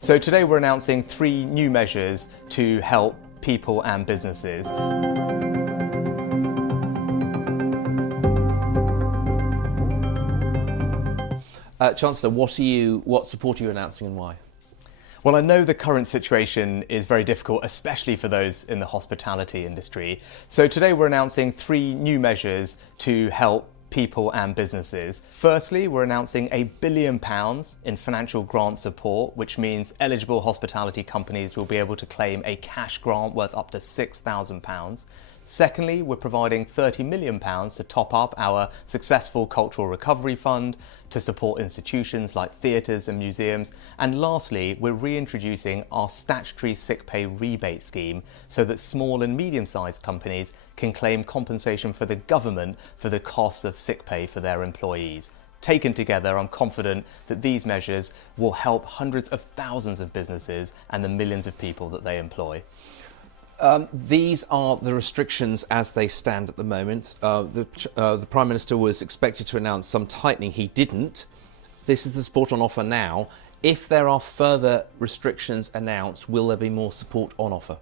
So today we're announcing 3 new measures to help people and businesses. Chancellor, what support are you announcing and why? Well, I know the current situation is very difficult, especially for those in the hospitality industry. So today we're announcing 3 new measures to help people and businesses. Firstly, we're announcing £1 billion in financial grant support, which means eligible hospitality companies will be able to claim a cash grant worth up to £6,000. Secondly, we're providing £30 million to top up our successful cultural recovery fund to support institutions like theatres and museums. And lastly, we're reintroducing our statutory sick pay rebate scheme so that small and medium-sized companies can claim compensation for the government for the costs of sick pay for their employees. Taken together, I'm confident that these measures will help hundreds of thousands of businesses and the millions of people that they employ. These are the restrictions as they stand at the moment. The Prime Minister was expected to announce some tightening. He didn't. This is the support on offer now. If there are further restrictions announced, will there be more support on offer?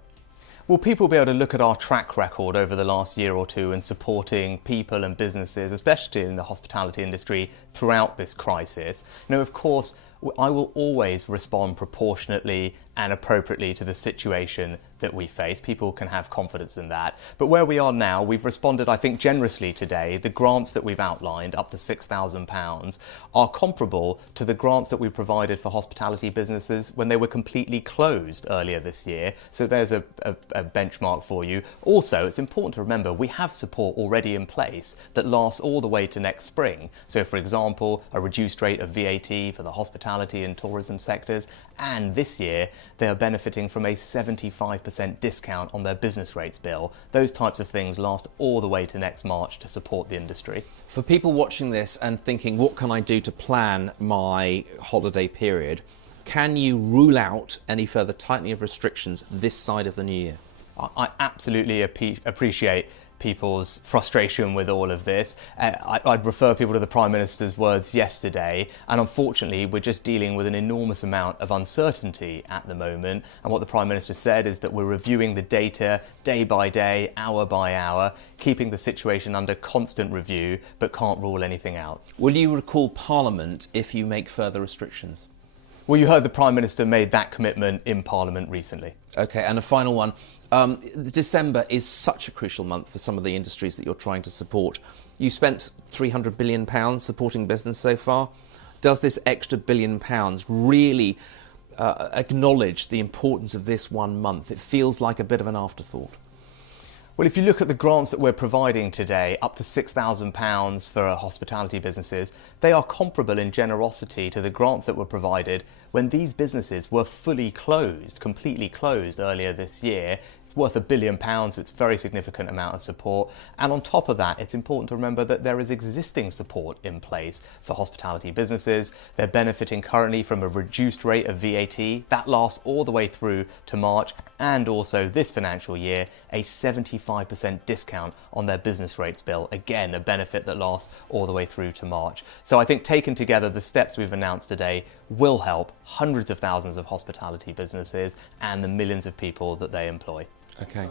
Will people be able to look at our track record over the last year or two in supporting people and businesses, especially in the hospitality industry, throughout this crisis? Now, of course, I will always respond proportionately and appropriately to the situation that we face. People can have confidence in that. But where we are now, we've responded, I think, generously today. The grants that we've outlined, up to £6,000, are comparable to the grants that we provided for hospitality businesses when they were completely closed earlier this year. So there's a benchmark for you. Also, it's important to remember we have support already in place that lasts all the way to next spring. So, for example, a reduced rate of VAT for the hospitality and tourism sectors. And this year, they are benefiting from a 75% discount on their business rates bill. Those types of things last all the way to next March to support the industry. For people watching this and thinking, what can I do to plan my holiday period? Can you rule out any further tightening of restrictions this side of the new year? I absolutely appreciate people's frustration with all of this. I'd refer people to the Prime Minister's words yesterday, and unfortunately we're just dealing with an enormous amount of uncertainty at the moment, and what the Prime Minister said is that we're reviewing the data day by day, hour by hour, keeping the situation under constant review, but can't rule anything out. Will you recall Parliament if you make further restrictions? Well, you heard the Prime Minister made that commitment in Parliament recently. OK, and a final one. December is such a crucial month for some of the industries that you're trying to support. You spent £300 billion supporting business so far. Does this extra £1 billion really acknowledge the importance of this one month? It feels like a bit of an afterthought. Well, if you look at the grants that we're providing today, up to £6,000 for hospitality businesses, they are comparable in generosity to the grants that were provided when these businesses were fully closed, completely closed earlier this year. It's worth £1 billion, so it's a very significant amount of support. And on top of that, it's important to remember that there is existing support in place for hospitality businesses. They're benefiting currently from a reduced rate of VAT. That lasts all the way through to March, and also this financial year, a 75% discount on their business rates bill. Again, a benefit that lasts all the way through to March. So I think taken together, the steps we've announced today will help hundreds of thousands of hospitality businesses and the millions of people that they employ. Okay.